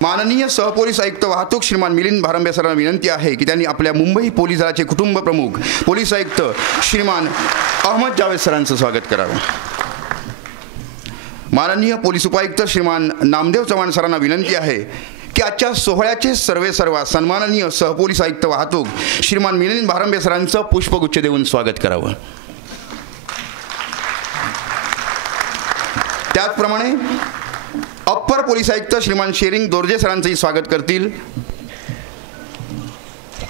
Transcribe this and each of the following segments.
माननीय सहपोलीस आयुक्त वाहतूक श्रीमान मिलिंद भारंबे सरांना विनंती आहे की त्यांनी आपल्या मुंबई पोलीस दलाचे कुटुंब प्रमुख पोलीस आयुक्त श्रीमान अहमद जावेद सरांचं स्वागत करावं। माननीय पोलीस उपायुक्त श्रीमान नामदेव चव्हाण सरांना विनंती आहे की आजच्या सोहळ्याचे सर्वेसर्वा सन्माननीय सहपोलीस आयुक्त वाहतूक श्रीमान मिलिंद भारंबे सरांचं पुष्पगुच्छ देऊन स्वागत करावं। त्याचप्रमाणे अप्पर पोलीस आयुक्त श्रीमान शेरिंग दोर्जे सरांचंही स्वागत करतील।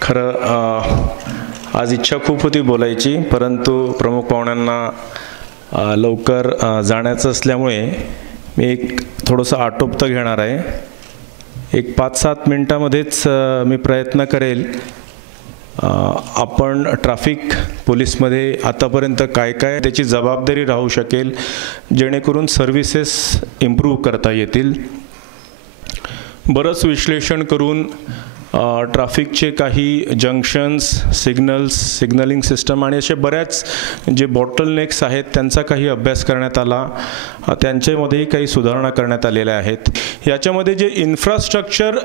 खरं आज इच्छा खूप होती बोलायची, परंतु प्रमुख पाहुण्यांना लवकर जाण्याचं असल्यामुळे मी एक थोडंसं आटोपतं घेणार आहे। एक 5-7 मिनिटांमध्येच मी प्रयत्न करेल आपण ट्रॅफिक पोलीसमध्ये आतापर्यंत काय काय त्याची जबाबदारी राहू शकेल जेणेकरून सर्व्हिसेस इम्प्रूव्ह करता येतील। बरंच विश्लेषण करून ट्रॅफिकचे काही जंक्शन्स, सिग्नलिंग सिस्टम आणि असे बऱ्याच जे बॉटलनेक्स आहेत त्यांचा काही अभ्यास करण्यात आला, त्यांच्यामध्येही काही सुधारणा करण्यात आलेल्या आहेत। याच्यामध्ये जे इन्फ्रास्ट्रक्चर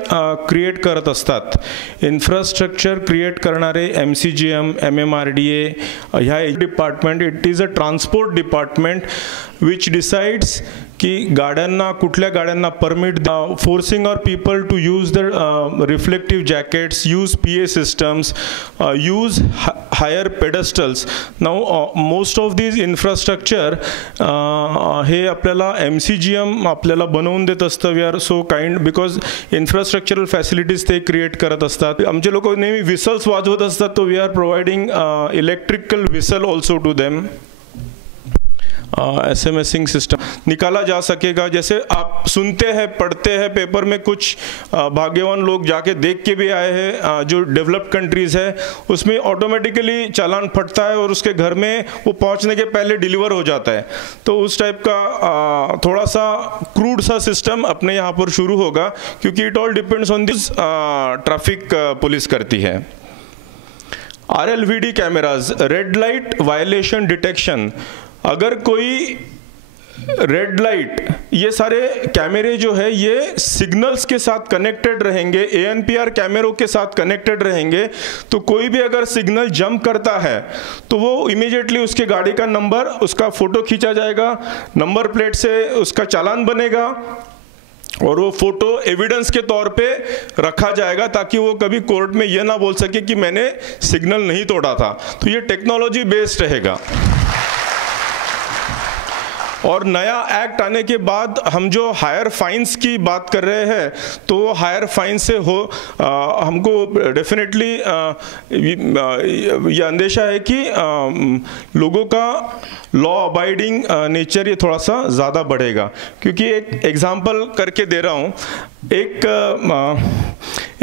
क्रिएट करत असतात, इन्फ्रास्ट्रक्चर क्रिएट करणारे MCGM, MMRDA ह्या department, it is a transport department which decides की गाड्यांना कुठल्या गाड्यांना permit, forcing or people to use the reflective jackets, use PA systems, use higher pedestals. Now most of these infrastructure हे आपल्याला MCGM आपल्याला बनवून देत असतं। We are so kind because infrastructural facilities ते क्रिएट करत असतात। आमचे लोक नेहमी विसल्स वाजवत असतात, तो we are providing electrical whistle also to them. SMSing system निकाला जा सकेगा। जैसे आप सुनते हैं, पढ़ते हैं पेपर में, कुछ भाग्यवान लोग जाके देख के भी आए हैं, जो डेवलप्ड कंट्रीज़ है उसमें ऑटोमेटिकली चालान फटता है और उसके घर में वो पहुंचने के पहले डिलीवर हो जाता है। तो उस टाइप का थोड़ा सा क्रूड सा सिस्टम अपने यहाँ पर शुरू होगा, क्योंकि it all depends on this traffic police करती है। RLVD cameras, red light violation detection, अगर कोई रेड लाइट, ये सारे कैमरे जो है ये सिग्नल्स के साथ कनेक्टेड रहेंगे, ANPR कैमरों के साथ कनेक्टेड रहेंगे, तो कोई भी अगर सिग्नल जंप करता है तो वो इमीडिएटली उसके गाड़ी का नंबर, उसका फ़ोटो खींचा जाएगा, नंबर प्लेट से उसका चालान बनेगा और वो फोटो एविडेंस के तौर पे रखा जाएगा, ताकि वो कभी कोर्ट में ये ना बोल सके कि मैंने सिग्नल नहीं तोड़ा था। तो ये टेक्नोलॉजी बेस्ड रहेगा। और नया एक्ट आने के बाद हम जो हायर फाइन्स की बात कर रहे हैं, तो हायर फाइन से हमको डेफिनेटली ये अंदेशा है कि लोगों का लॉ अबाइडिंग नेचर ये थोड़ा सा ज़्यादा बढ़ेगा। क्योंकि एक एग्जांपल करके दे रहा हूँ,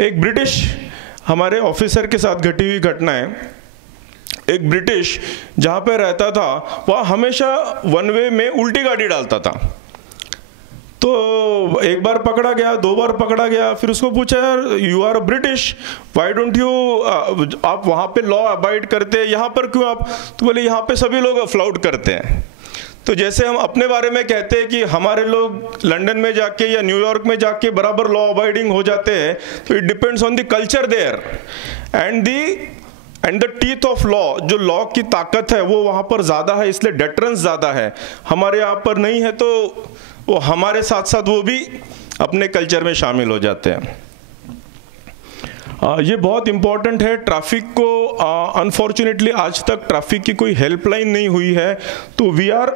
एक ब्रिटिश हमारे ऑफिसर के साथ घटी हुई घटना है। एक ब्रिटिश जहाँ पे रहता था वह हमेशा वन वे में उल्टी गाड़ी डालता था। तो एक बार पकड़ा गया, 2 बार पकड़ा गया, फिर उसको पूछा, यार you are British, why don't you, आप वहाँ पे लॉ अबाइड करते हैं, यहाँ पर क्यों आप? तो बोले यहाँ पे सभी लोग फ्लाउट करते हैं। तो जैसे हम अपने बारे में कहते हैं कि हमारे लोग लंदन में जाके या न्यूयॉर्क में जाके बराबर लॉ अबाइडिंग हो जाते हैं, तो it depends on the culture there and the teeth of law. जो लॉ की ताकत है वो वहाँ पर ज़्यादा है, इसलिए डेटरेंस ज़्यादा है। हमारे यहाँ पर नहीं है, तो वो हमारे साथ साथ वो भी अपने कल्चर में शामिल हो जाते हैं। ये बहुत इम्पॉर्टेंट है। ट्रैफिक को अनफॉर्चुनेटली आज तक ट्रैफिक की कोई हेल्पलाइन नहीं हुई है, तो we are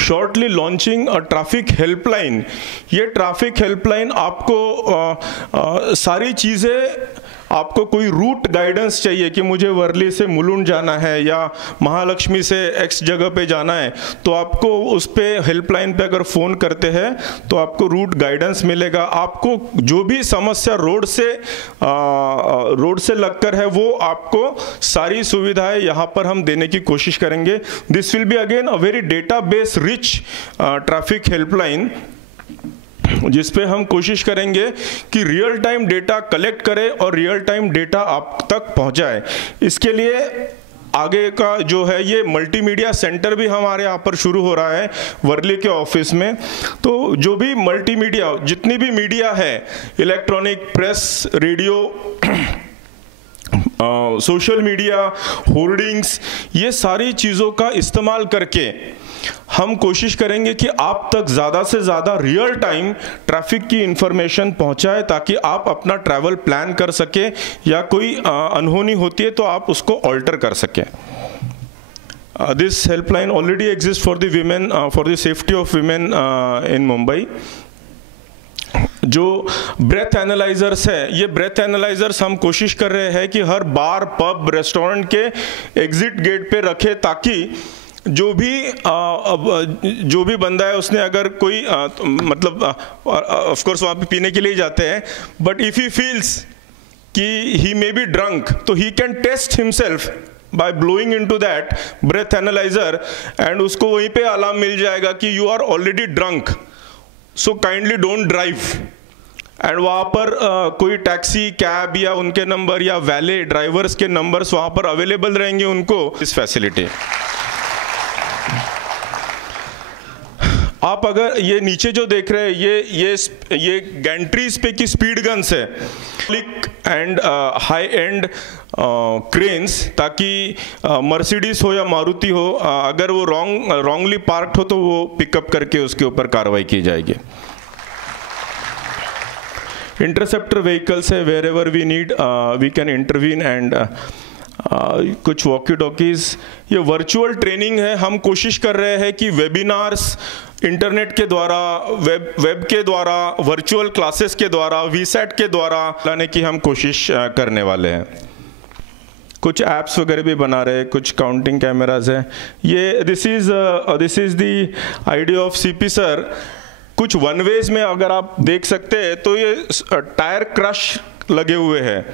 shortly launching a traffic helpline. ये ट्रैफिक हेल्पलाइन आपको सारी चीज़ें आपको कोई रूट गाइडेंस चाहिए कि मुझे वर्ली से मुलुंड जाना है या महालक्ष्मी से एक्स जगह पे जाना है, तो आपको उस पे हेल्पलाइन पे अगर फ़ोन करते हैं तो आपको रूट गाइडेंस मिलेगा। आपको जो भी समस्या रोड से लगकर है वो आपको सारी सुविधाएं यहाँ पर हम देने की कोशिश करेंगे। This will be again a very database rich traffic helpline, जिस पे हम कोशिश करेंगे कि रियल टाइम डेटा कलेक्ट करें और रियल टाइम डेटा आप तक पहुंचाए। इसके लिए आगे का जो है ये मल्टीमीडिया सेंटर भी हमारे यहाँ पर शुरू हो रहा है वर्ली के ऑफिस में। तो जो भी मल्टीमीडिया, जितनी भी मीडिया है, electronic, press, radio, social media, hoardings, ये सारी चीज़ों का इस्तेमाल करके हम कोशिश करेंगे कि आप तक ज़्यादा से ज़्यादा रियल टाइम ट्रैफिक की इंफॉर्मेशन पहुंचाए, ताकि आप अपना ट्रैवल प्लान कर सके या कोई अनहोनी होती है तो आप उसको ऑल्टर कर सकें। This helpline already exist for the women, for the safety of women इन मुंबई। जो ब्रेथ एनालाइजर्स है, ये ब्रेथ एनालाइजर्स हम कोशिश कर रहे हैं कि हर बार, पब, रेस्टोरेंट के एग्जिट गेट पे रखे, ताकि जो भी बंदा है उसने अगर कोई मतलब ऑफ कोर्स वहाँ पे पीने के लिए जाते हैं, बट इफ़ ही फील्स कि ही मे बी ड्रंक, तो he can test himself by blowing into that breath analyser, and उसको वहीं पे अलार्म मिल जाएगा कि you are already drunk, so kindly don't drive. And वहाँ पर कोई टैक्सी, कैब या उनके नंबर या वैले ड्राइवर्स के नंबर्स वहाँ पर अवेलेबल रहेंगे उनको इस फैसिलिटी। आप अगर ये नीचे जो देख रहे हैं ये गैंट्रीज पे की स्पीड गन्स है, click and high and cranes, ताकि मर्सिडीज हो या मारुति हो, अगर वो रॉन्गली पार्क्ड हो तो वो पिकअप करके उसके ऊपर कार्रवाई की जाएगी। इंटरसेप्टर व्हीकल्स है, wherever we need we can intervene, and कुछ वॉकी टॉकीज। ये वर्चुअल ट्रेनिंग है, हम कोशिश कर रहे हैं कि वेबिनार्स इंटरनेट के द्वारा, वेब के द्वारा, वर्चुअल क्लासेस के द्वारा, वीसैट के द्वारा लाने की हम कोशिश करने वाले हैं। कुछ ऐप्स वगैरह भी बना रहे हैं, कुछ काउंटिंग कैमराज है। ये this is the idea of CP sir. कुछ वन वेज में अगर आप देख सकते हैं तो ये टायर क्रश लगे हुए हैं।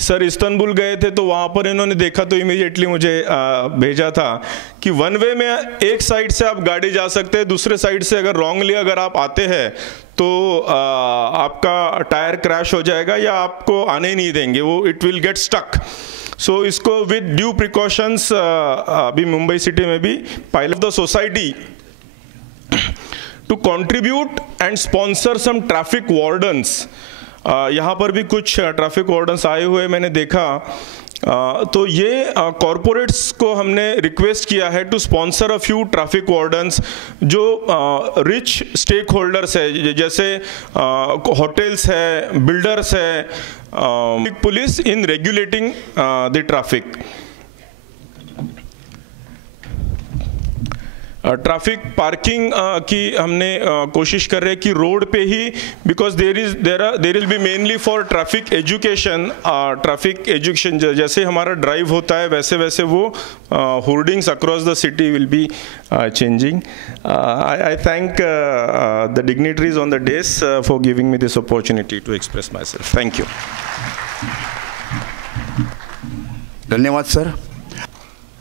सर इस्तांबुल गए थे तो वहाँ पर इन्होंने देखा तो इमीडिएटली मुझे भेजा था कि वन वे में एक साइड से आप गाड़ी जा सकते हैं, दूसरे साइड से अगर रॉन्गली अगर आप आते हैं तो आपका टायर क्रैश हो जाएगा या आपको आने ही नहीं देंगे, वो it will get stuck. So इसको विद ड्यू प्रिकॉशंस अभी मुंबई सिटी में भी pilot the society to contribute and sponsor some traffic wardens. यहाँ पर भी कुछ ट्रैफिक वार्डन्स आए हुए मैंने देखा, तो ये कॉरपोरेट्स को हमने रिक्वेस्ट किया है to sponsor a few traffic wardens जो रिच स्टेक होल्डर्स है, जैसे होटल्स है, बिल्डर्स है, police in regulating the traffic. Traffic parking की हमने कोशिश कर रहे हैं कि रोड पे ही, because there will be mainly for traffic education. Traffic education जैसे हमारा ड्राइव होता है वैसे वैसे वो hoardings across the city will be changing. I thank the dignitaries on the dais for giving me this opportunity to express myself. Thank you. धन्यवाद sir.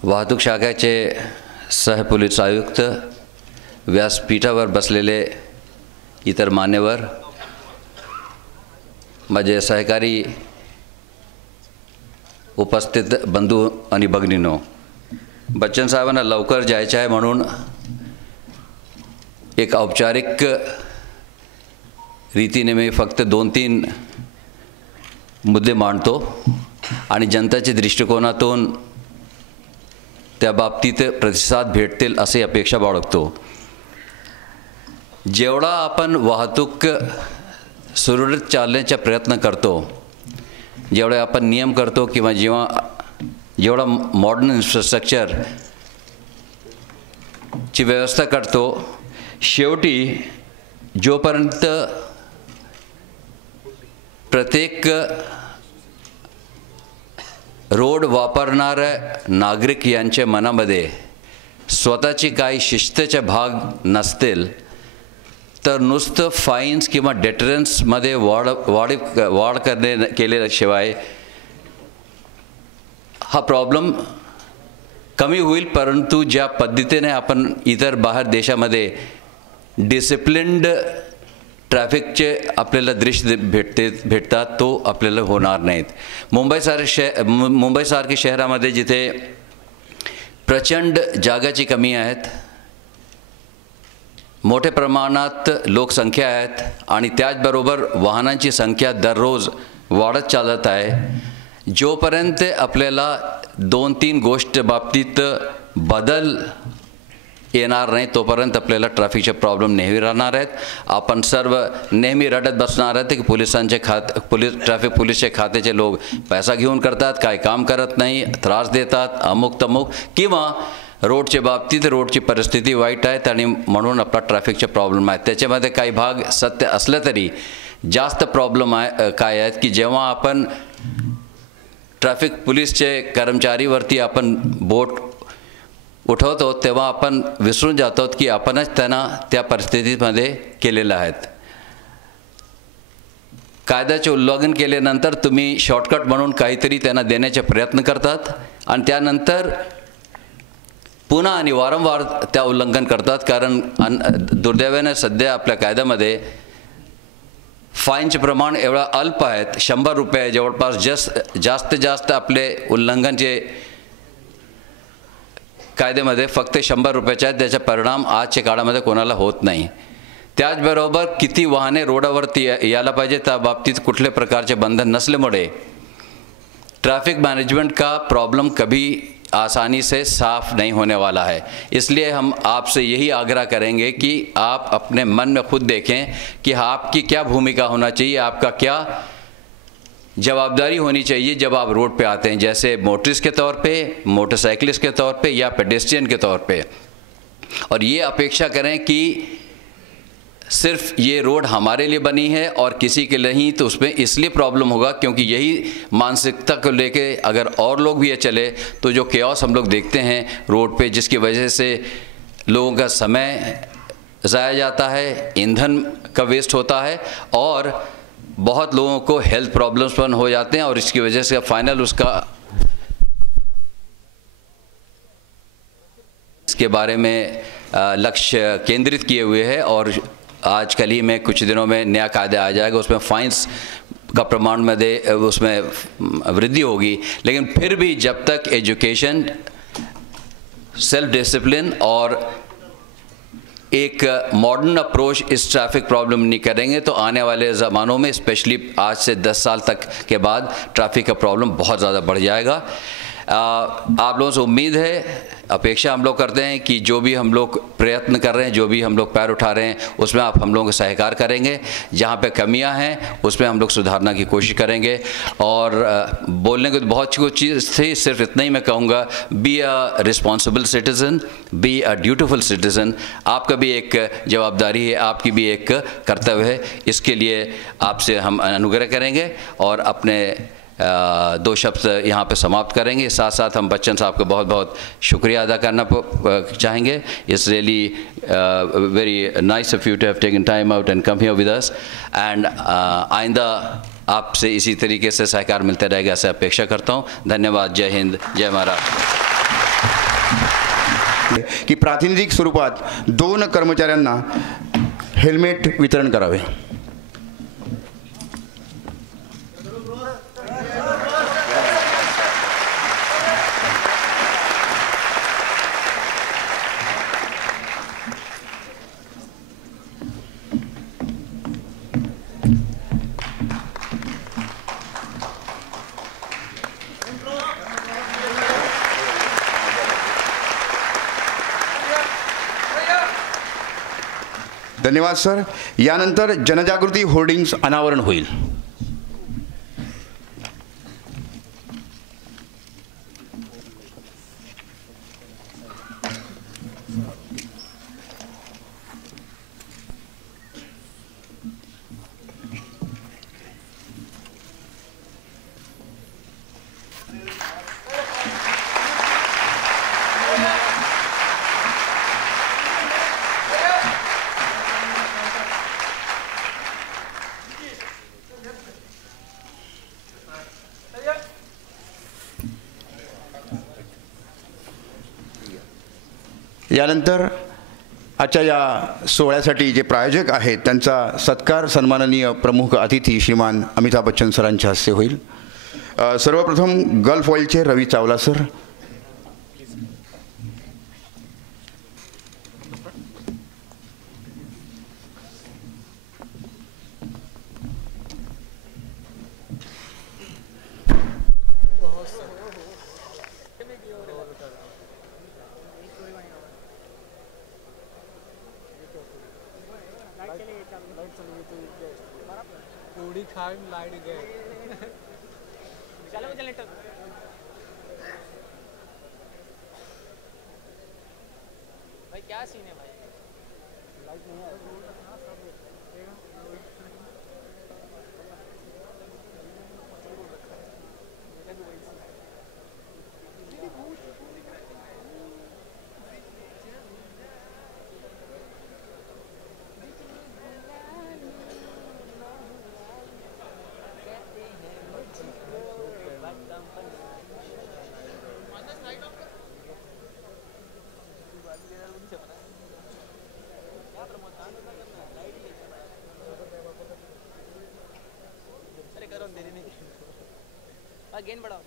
वाहतूक शाखेचे सहपोलीस आयुक्त, व्यासपीठावर बसलेले इतर मान्यवर, माझे सहकारी उपस्थित बंधू आणि भगिनींनो, बच्चन साहेबांना लवकर जायचं आहे म्हणून एक औपचारिक रीतीने मी फक्त 2-3 मुद्दे मांडतो आणि जनतेच्या दृष्टिकोनातून त्या बाबतीत प्रतिसाद भेटतील असे अपेक्षा बाळगतो। जेवढा आपण वाहतूक सुरळीत चालण्याचा प्रयत्न करतो, जेवढे आपण नियम करतो किंवा जेवढा मॉडर्न इन्फ्रास्ट्रक्चर ची व्यवस्था करतो, शेवटी जोपर्यंत प्रत्येक रोड वापरणाऱ्या नागरिक यांच्या मनामध्ये स्वतःची काही शिस्तीचे भाग नसतील तर नुसतं फाईन्स किंवा डेटरन्समध्ये वाढ केल्याशिवाय हा प्रॉब्लेम कमी होईल. परंतु ज्या पद्धतीने आपण इतर बाहेर देशामध्ये डिसिप्लिन्ड ट्रॅफिकचे आपल्याला दृश्य भेटतात तो आपल्याला होणार नाहीत. मुंबईसारख्या शहरामध्ये जिथे प्रचंड जागाची कमी आहेत, मोठ्या प्रमाणात लोकसंख्या आहेत आणि त्याचबरोबर वाहनांची संख्या दररोज वाढत चालत आहे. जोपर्यंत आपल्याला 2-3 गोष्ट बाबतीत बदल येणार नाही तोपर्यंत आपल्याला ट्रॅफिकचे प्रॉब्लेम नेहमी राहणार आहेत. आपण सर्व नेहमी रडत बसणार आहेत की ट्रॅफिक पोलीसचे खात्याचे लोक पैसा घेऊन करतात, काय काम करत नाही, त्रास देतात, अमुक तमुक, किंवा रोडच्या बाबतीत रोडची परिस्थिती वाईट आहे आणि म्हणून आपला ट्रॅफिकचे प्रॉब्लेम आहेत. त्याच्यामध्ये काही भाग सत्य असलं तरी जास्त प्रॉब्लेम काय आहेत की जेव्हा आपण ट्रॅफिक पोलीसचे कर्मचारीवरती आपण बोट उठवतो तेव्हा आपण विसरून जातो की आपणच त्यांना त्या परिस्थितीमध्ये केलेलं आहेत. कायद्याचे उल्लंघन केल्यानंतर तुम्ही शॉर्टकट म्हणून काहीतरी त्यांना देण्याचे प्रयत्न करतात आणि त्यानंतर पुन्हा आणि वारंवार त्या उल्लंघन करतात. कारण दुर्दैवाने सध्या आपल्या कायद्यामध्ये फाईनचे प्रमाण एवढा अल्प आहेत, 100 रुपये जवळपास. जास्तीत जास्त आपले उल्लंघनचे कायद्यामध्ये फक्त 100 रुपयाचे आहेत. त्याचा परिणाम आजच्या काळामध्ये कोणाला होत नाही. त्याचबरोबर किती वाहने रोडावरती यायला पाहिजे त्या बाबतीत कुठल्या प्रकारचे बंधन नसल्यामुळे ट्रैफिक मैनेजमेंट का प्रॉब्लम कभी आसानी से साफ नहीं होने वाला है. इसलिए हम आपसे यही आग्रह करेंगे कि आप अपने मन में खुद देखें कि आपकी क्या भूमिका होना चाहिए, आपका क्या जवाबदारी होनी चाहिए जब आप रोड पे आते हैं, जैसे मोटरिस्ट के तौर पे, मोटरसाइकिलिस्ट के तौर पे या पेडेस्ट्रियन के तौर पे. और ये अपेक्षा करें कि सिर्फ ये रोड हमारे लिए बनी है और किसी के लिए नहीं, तो उसमें इसलिए प्रॉब्लम होगा क्योंकि यही मानसिकता को लेके अगर और लोग भी ये चले तो जो केओस हम लोग देखते हैं रोड पे, जिसकी वजह से लोगों का समय ज़ाया जाता है, ईंधन का वेस्ट होता है और बहुत लोगों को हेल्थ प्रॉब्लम्स पण हो जाते हैं और इसकी वजह से फाइनल उसका इसके बारे में लक्ष्य केंद्रित किए हुए है. और आजकल ही में कुछ दिनों में नया कायदा आ जाएगा, उसमें फाइन्स का प्रमाण में उसमें वृद्धि होगी. लेकिन फिर भी जब तक एजुकेशन, सेल्फ डिसिप्लिन और एक मॉडर्न अप्रोच इस ट्रैफिक प्रॉब्लम नहीं करेंगे तो आने वाले ज़मानों में, स्पेशली आज से 10 साल तक के बाद, ट्रैफिक का प्रॉब्लम बहुत ज़्यादा बढ़ जाएगा. आप लोगों से उम्मीद है, अपेक्षा हम लोग करते हैं कि जो भी हम लोग प्रयत्न कर रहे हैं, जो भी हम लोग पैर उठा रहे हैं, उसमें आप हम लोगों को सहकार करेंगे. जहाँ पे कमियां हैं उसमें हम लोग सुधारने की कोशिश करेंगे. और बोलने को तो बहुत कुछ चीज़ थी, सिर्फ इतना ही मैं कहूँगा, be a responsible citizen, be a dutiful citizen. आपका भी एक जवाबदारी है, आपकी भी एक कर्तव्य है. इसके लिए आपसे हम अनुग्रह करेंगे और अपने 2 शब्द यहाँ पे समाप्त करेंगे. साथ साथ हम बच्चन साहब का बहुत बहुत शुक्रिया अदा करना चाहेंगे. It's really very nice of you to have taken time out and come here with us. And आइंदा आपसे इसी तरीके से सहकार मिलते रहेगा, ऐसे अपेक्षा करता हूँ. धन्यवाद. जय हिंद, जय महाराष्ट्र. की प्रातिनिधिक स्वरूपात 2 कर्मचाऱ्यांना हेल्मेट वितरण करावे. धन्यवाद सर. यानंतर जनजागृती होर्डिंग्स अनावरण होईल. यानंतर आजच्या या सोहळ्यासाठी जे प्रायोजक आहेत त्यांचा सत्कार सन्माननीय प्रमुख अतिथी श्रीमान अमिताभ बच्चन सरांच्या हस्ते होईल. सर्वप्रथम गल्फ ऑइलचे रवी चावला सर. पूरी खाई लाइट गए चलो चले तो भाई क्या सीन है भाई लाइट नहीं है गेन बढ़ाओ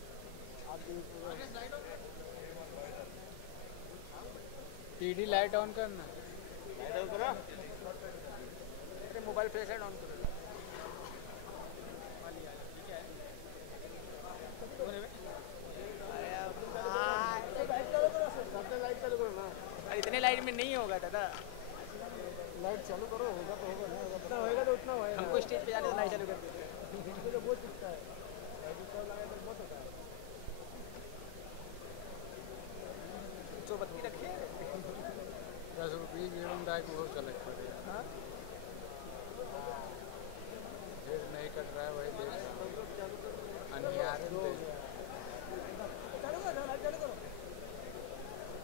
टीडी लाइट ऑन करना अरे मोबाइल फ्लैश लाइट ऑन करो इतने लाइट में नहीं होगा दादा लाइट चालू करो होगा तो होगा नहीं होगा तो उतना होगा हमको स्टेज पे जाने तो लाइट चालू करते हैं बहुत दिखता है जो बत्ती रखिए 10 रुपये जीवन डाक वो कलेक्ट करेगा फिर नहीं कट रहा है वही देख अनियार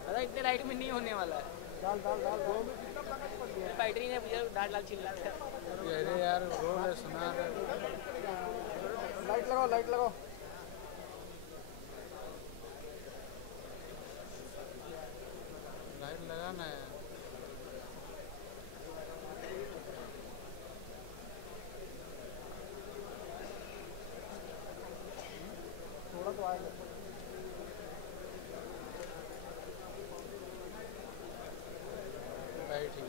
दादा इतने लाइट में नहीं होने वाला है डाल बैटरी ने मुझे डाल चिल्ला अरे यार रोल है सुना लाइट लगाओ लगाना है थोड़ा तो आएगा ठीक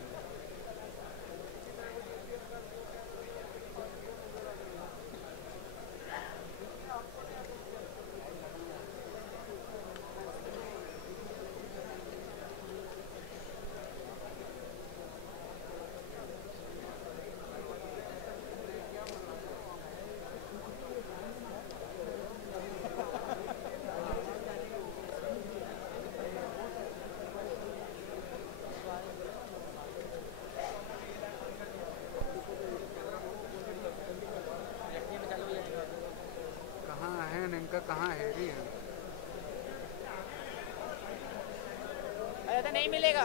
है कहाँ हेरी है नहीं मिलेगा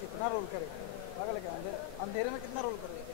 कितना रोल करेगा अंधेरे में कितना रोल करेगा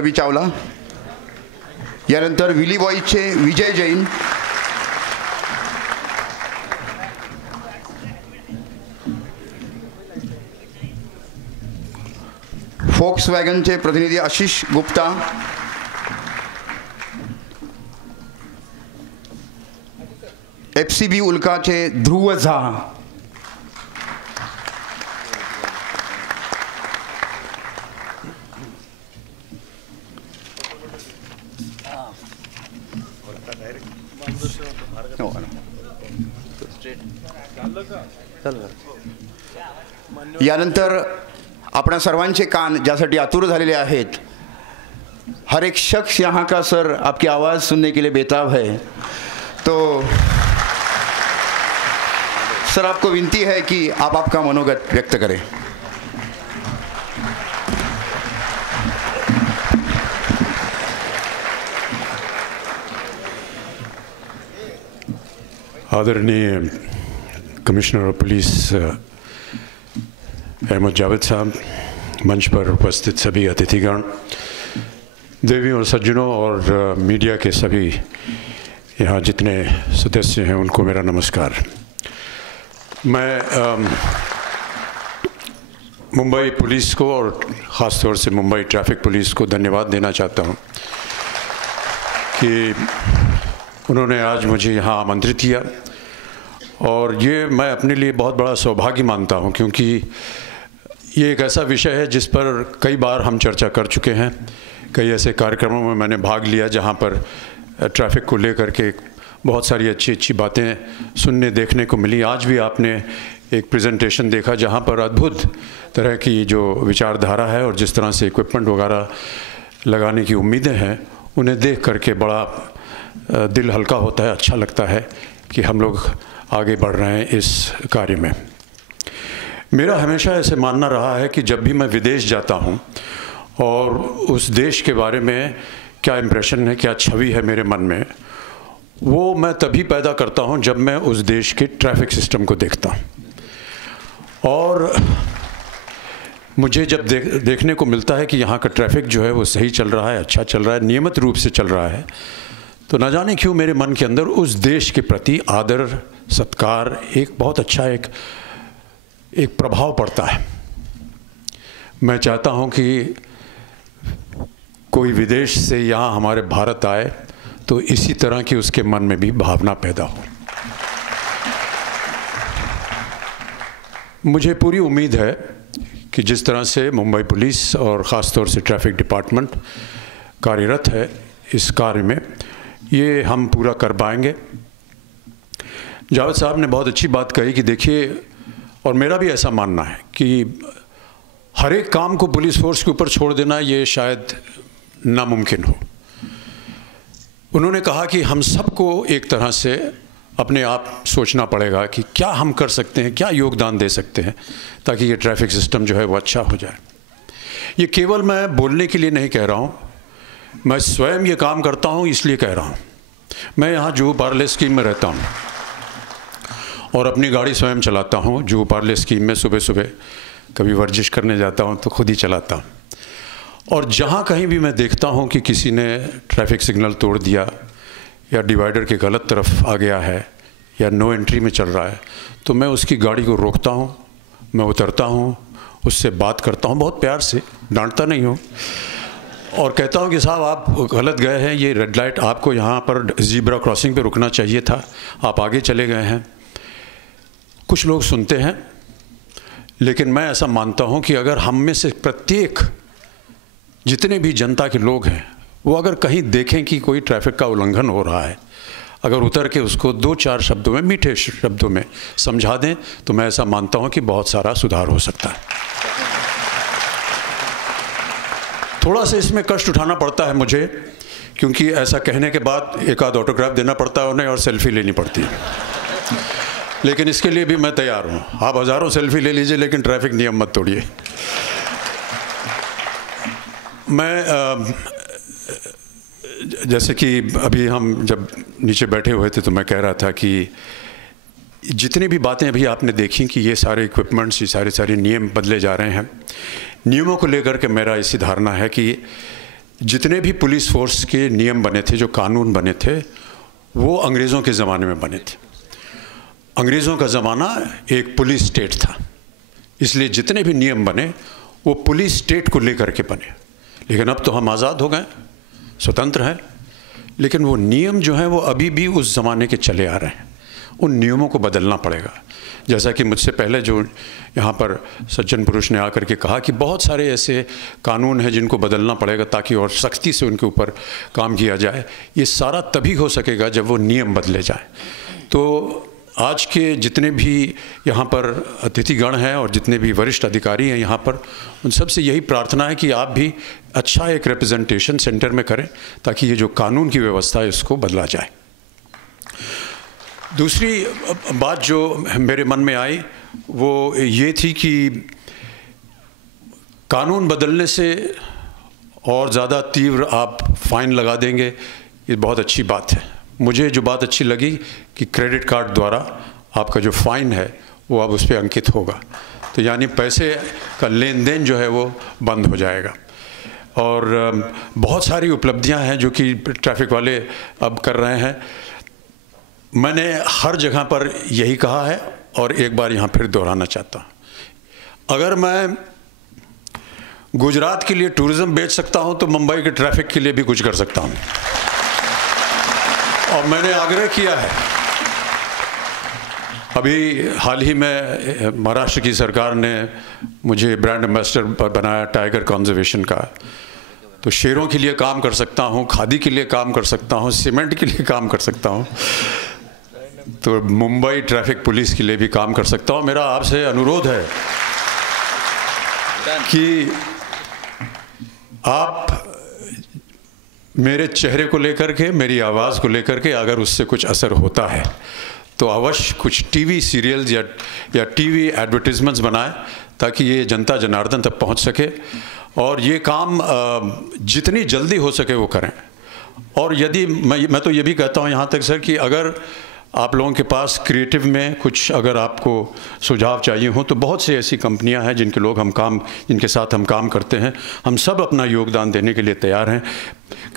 रवी चावला. यानंतर विली बॉयचे विजय जैन. फोक्सवॅगनचे प्रतिनिधी आशिष गुप्ता. FCB उल्काचे ध्रुव झा, यानंतर आपणा सर्वांचे कान ज्यासाठी आतुर झालेले आहेत, हर एक शख्स यहाँ का सर आपकी आवाज़ सुनने के लिए बेताब है, तो सर आपको विनती है कि आप आपका मनोगत व्यक्त करें। आदरणीय commissioner of police Ahmad Javed साहब, मंच पर उपस्थित सभी अतिथिगण, देवियों और सज्जनों और मीडिया के सभी यहाँ जितने सदस्य हैं उनको मेरा नमस्कार। मैं मुंबई पुलिस को और ख़ास तौर से मुंबई ट्रैफिक पुलिस को धन्यवाद देना चाहता हूँ कि उन्होंने आज मुझे यहाँ आमंत्रित किया, और ये मैं अपने लिए बहुत बड़ा सौभाग्य मानता हूँ, क्योंकि ये एक ऐसा विषय है जिस पर कई बार हम चर्चा कर चुके हैं। कई ऐसे कार्यक्रमों में मैंने भाग लिया जहाँ पर ट्रैफिक को लेकर के बहुत सारी अच्छी अच्छी बातें सुनने देखने को मिली। आज भी आपने एक प्रेजेंटेशन देखा जहाँ पर अद्भुत तरह की जो विचारधारा है और जिस तरह से इक्विपमेंट वगैरह लगाने की उम्मीदें हैं, उन्हें देख करके बड़ा दिल हल्का होता है, अच्छा लगता है कि हम लोग आगे बढ़ रहे हैं इस कार्य में। मेरा हमेशा ऐसे मानना रहा है कि जब भी मैं विदेश जाता हूँ और उस देश के बारे में क्या इम्प्रेशन है, क्या छवि है मेरे मन में, वो मैं तभी पैदा करता हूँ जब मैं उस देश के ट्रैफिक सिस्टम को देखता हूँ। और मुझे जब देखने को मिलता है कि यहाँ का ट्रैफिक जो है वो सही चल रहा है, अच्छा चल रहा है, नियमित रूप से चल रहा है, तो न जाने क्यों मेरे मन के अंदर उस देश के प्रति आदर, सत्कार, एक बहुत अच्छा एक प्रभाव पड़ता है। मैं चाहता हूँ कि कोई विदेश से यहाँ हमारे भारत आए तो इसी तरह की उसके मन में भी भावना पैदा हो। मुझे पूरी उम्मीद है कि जिस तरह से मुंबई पुलिस और ख़ास तौर से ट्रैफिक डिपार्टमेंट कार्यरत है इस कार्य में, ये हम पूरा कर पाएंगे। जावेद साहब ने बहुत अच्छी बात कही कि देखिए, और मेरा भी ऐसा मानना है कि हर एक काम को पुलिस फोर्स के ऊपर छोड़ देना ये शायद नामुमकिन हो। उन्होंने कहा कि हम सबको एक तरह से अपने आप सोचना पड़ेगा कि क्या हम कर सकते हैं, क्या योगदान दे सकते हैं ताकि ये ट्रैफिक सिस्टम जो है वो अच्छा हो जाए। ये केवल मैं बोलने के लिए नहीं कह रहा हूँ, मैं स्वयं ये काम करता हूँ इसलिए कह रहा हूँ। मैं यहाँ जुहू पार्ले स्कीम में रहता हूँ और अपनी गाड़ी स्वयं चलाता हूँ। जुहू पार्ले स्कीम में सुबह सुबह कभी वर्जिश करने जाता हूँ तो खुद ही चलाता हूँ, और जहाँ कहीं भी मैं देखता हूँ कि किसी ने ट्रैफिक सिग्नल तोड़ दिया या डिवाइडर के गलत तरफ आ गया है या नो एंट्री में चल रहा है, तो मैं उसकी गाड़ी को रोकता हूँ, मैं उतरता हूँ, उससे बात करता हूँ, बहुत प्यार से, डांटता नहीं हूँ, और कहता हूँ कि साहब आप गलत गए हैं, ये रेड लाइट, आपको यहाँ पर ज़ीब्रा क्रॉसिंग पे रुकना चाहिए था, आप आगे चले गए हैं। कुछ लोग सुनते हैं, लेकिन मैं ऐसा मानता हूँ कि अगर हम में से प्रत्येक जितने भी जनता के लोग हैं वो अगर कहीं देखें कि कोई ट्रैफिक का उल्लंघन हो रहा है, अगर उतर के उसको 2-4 शब्दों में, मीठे शब्दों में समझा दें, तो मैं ऐसा मानता हूँ कि बहुत सारा सुधार हो सकता है। थोड़ा सा इसमें कष्ट उठाना पड़ता है मुझे, क्योंकि ऐसा कहने के बाद एक आध ऑटोग्राफ देना पड़ता है उन्हें और सेल्फी लेनी पड़ती है, लेकिन इसके लिए भी मैं तैयार हूँ। आप हज़ारों सेल्फी ले लीजिए, लेकिन ट्रैफिक नियम मत तोड़िए। मैं जैसे कि अभी हम जब नीचे बैठे हुए थे तो मैं कह रहा था कि जितनी भी बातें अभी आपने देखी कि ये सारे इक्विपमेंट्स, ये सारे नियम बदले जा रहे हैं, नियमों को लेकर के मेरा ऐसी धारणा है कि जितने भी पुलिस फोर्स के नियम बने थे, जो कानून बने थे, वो अंग्रेज़ों के ज़माने में बने थे। अंग्रेज़ों का ज़माना एक पुलिस स्टेट था, इसलिए जितने भी नियम बने वो पुलिस स्टेट को लेकर के बने। लेकिन अब तो हम आज़ाद हो गए, स्वतंत्र हैं, लेकिन वो नियम जो हैं वो अभी भी उस ज़माने के चले आ रहे हैं। उन नियमों को बदलना पड़ेगा। जैसा कि मुझसे पहले जो यहाँ पर सज्जन पुरुष ने आकर के कहा कि बहुत सारे ऐसे कानून हैं जिनको बदलना पड़ेगा ताकि और सख्ती से उनके ऊपर काम किया जाए। ये सारा तभी हो सकेगा जब वो नियम बदले जाए। तो आज के जितने भी यहाँ पर अतिथिगण हैं और जितने भी वरिष्ठ अधिकारी हैं यहाँ पर, उन सबसे यही प्रार्थना है कि आप भी अच्छा एक रिप्रेजेंटेशन सेंटर में करें ताकि ये जो कानून की व्यवस्था है इसको बदला जाए। दूसरी बात जो मेरे मन में आई वो ये थी कि कानून बदलने से और ज़्यादा तीव्र आप फाइन लगा देंगे, ये बहुत अच्छी बात है। मुझे जो बात अच्छी लगी कि क्रेडिट कार्ड द्वारा आपका जो फ़ाइन है वो अब उस पर अंकित होगा, तो यानी पैसे का लेन देन जो है वो बंद हो जाएगा। और बहुत सारी उपलब्धियां हैं जो कि ट्रैफिक वाले अब कर रहे हैं। मैंने हर जगह पर यही कहा है और एक बार यहाँ फिर दोहराना चाहता हूँ। अगर मैं गुजरात के लिए टूरिज़्म बेच सकता हूँ तो मुंबई के ट्रैफिक के लिए भी कुछ कर सकता हूँ। और मैंने आग्रह किया है, अभी हाल ही में महाराष्ट्र की सरकार ने मुझे ब्रांड एम्बेसडर बनाया टाइगर कंजर्वेशन का, तो शेरों के लिए काम कर सकता हूँ, खादी के लिए काम कर सकता हूँ, सीमेंट के लिए काम कर सकता हूँ, तो मुंबई ट्रैफिक पुलिस के लिए भी काम कर सकता हूँ। मेरा आपसे अनुरोध है कि आप मेरे चेहरे को लेकर के, मेरी आवाज़ को लेकर के अगर उससे कुछ असर होता है तो अवश्य कुछ टीवी सीरियल्स या टीवी एडवर्टीजमेंट्स बनाएं ताकि ये जनता जनार्दन तक पहुंच सके और ये काम जितनी जल्दी हो सके वो करें। और यदि मैं तो ये भी कहता हूँ यहाँ तक सर कि अगर आप लोगों के पास क्रिएटिव में कुछ अगर आपको सुझाव चाहिए हो तो बहुत सी ऐसी कंपनियां हैं जिनके साथ हम काम करते हैं। हम सब अपना योगदान देने के लिए तैयार हैं।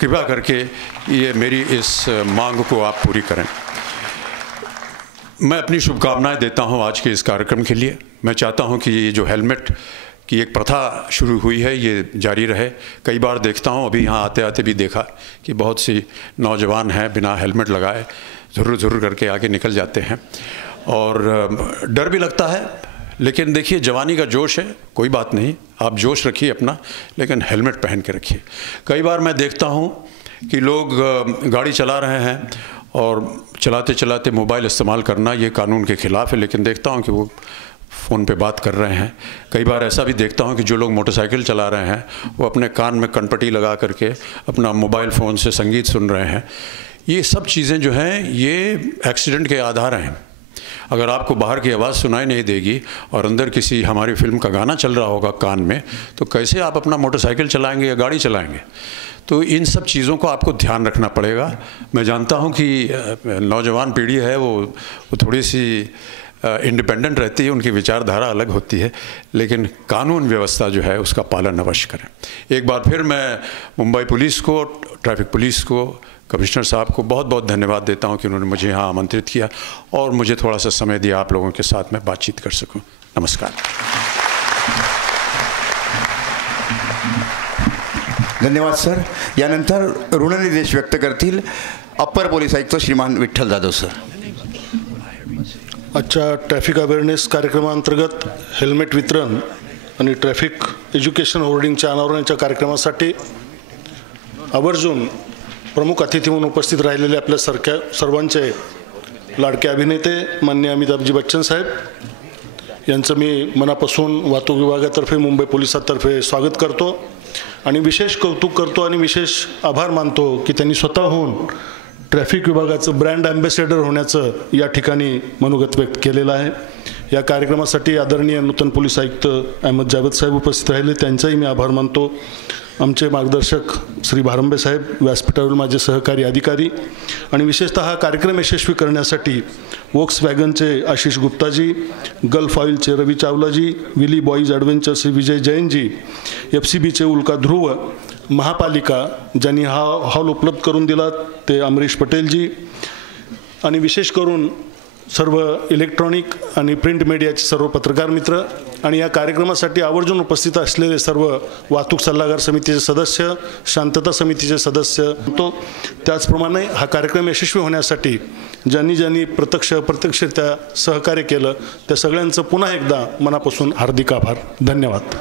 कृपया करके ये मेरी इस मांग को आप पूरी करें। मैं अपनी शुभकामनाएं देता हूं आज के इस कार्यक्रम के लिए। मैं चाहता हूं कि ये जो हेलमेट की एक प्रथा शुरू हुई है ये जारी रहे। कई बार देखता हूं, अभी यहाँ आते आते भी देखा कि बहुत सी नौजवान हैं बिना हेलमेट लगाए ज़रूर करके आगे निकल जाते हैं और डर भी लगता है। लेकिन देखिए, जवानी का जोश है, कोई बात नहीं, आप जोश रखिए अपना, लेकिन हेलमेट पहन के रखिए। कई बार मैं देखता हूँ कि लोग गाड़ी चला रहे हैं और चलाते चलाते मोबाइल इस्तेमाल करना ये कानून के ख़िलाफ़ है, लेकिन देखता हूँ कि वो फ़ोन पे बात कर रहे हैं। कई बार ऐसा भी देखता हूँ कि जो लोग मोटरसाइकिल चला रहे हैं वो अपने कान में कनपट्टी लगा करके अपना मोबाइल फ़ोन से संगीत सुन रहे हैं। ये सब चीज़ें जो हैं ये एक्सीडेंट के आधार हैं। अगर आपको बाहर की आवाज़ सुनाई नहीं देगी और अंदर किसी हमारी फिल्म का गाना चल रहा होगा कान में, तो कैसे आप अपना मोटरसाइकिल चलाएंगे या गाड़ी चलाएंगे? तो इन सब चीज़ों को आपको ध्यान रखना पड़ेगा। मैं जानता हूँ कि नौजवान पीढ़ी है वो थोड़ी सी इंडिपेंडेंट रहती है, उनकी विचारधारा अलग होती है, लेकिन कानून व्यवस्था जो है उसका पालन अवश्य करें। एक बार फिर मैं मुंबई पुलिस को, ट्रैफिक पुलिस को, कमिश्नर साहब को बहुत बहुत धन्यवाद देता हूं कि उन्होंने मुझे यहाँ आमंत्रित किया और मुझे थोड़ा सा समय दिया आप लोगों के साथ मैं बातचीत कर सकूं। नमस्कार। धन्यवाद सर। यानंतर ऋणनिर्देश व्यक्त करतील अप्पर पोलीस आयुक्त श्रीमान विठ्ठल जाधव सर। आजच्या ट्रॅफिक अवेअरनेस कार्यक्रमांतर्गत हेल्मेट वितरण आणि ट्रॅफिक एज्युकेशन होर्डिंगच्या अनावरणाच्या कार्यक्रमासाठी आवर्जून प्रमुख अतिथी म्हणून उपस्थित राहिलेले आपल्या सर्वांचे लाडके अभिनेते माननीय अमिताभजी बच्चन साहेब यांचं मी मनापासून वाहतूक विभागातर्फे मुंबई पोलिसांतर्फे स्वागत करतो आणि विशेष कौतुक करतो आणि विशेष आभार मानतो की त्यांनी स्वतःहून ट्रॅफिक विभागाचं ब्रँड ॲम्बॅसेडर होण्याचं या ठिकाणी मनोगत व्यक्त केलेलं आहे। या कार्यक्रमासाठी आदरणीय नूतन पोलीस आयुक्त अहमद जावेद साहेब उपस्थित राहिले, त्यांचाही मी आभार मानतो। आमचे मार्गदर्शक श्री भारंबे साहेब, व्यासपीठावरील माझे सहकारी अधिकारी आणि विशेषतः हा कार्यक्रम यशस्वी करण्यासाठी वोक्सवॅगनचे आशिष गुप्ताजी, गल्फ ऑइलचे रवी चावलाजी, विली बॉईज ॲडव्हेंचरचे विजय जैनजी, FCBचे उल्का ध्रुव, महापालिका ज्यांनी हा हॉल उपलब्ध करून दिला ते अमरीश पटेलजी आणि विशेष करून सर्व इलेक्ट्रॉनिक आणि प्रिंट मीडियाचे सर्व पत्रकार मित्र आणि या कार्यक्रमासाठी आवर्जून उपस्थित असलेले सर्व वाहतूक सल्लागार समितीचे सदस्य, शांतता समितीचे सदस्य, तो त्याचप्रमाणे हा कार्यक्रम यशस्वी होण्यासाठी ज्यांनी ज्यांनी प्रत्यक्ष अप्रत्यक्षरित्या सहकार्य केलं त्या सगळ्यांचं पुन्हा एकदा मनापासून हार्दिक आभार. धन्यवाद.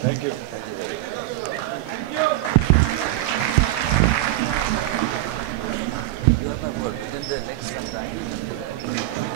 Thank you. You have my word within the next some time.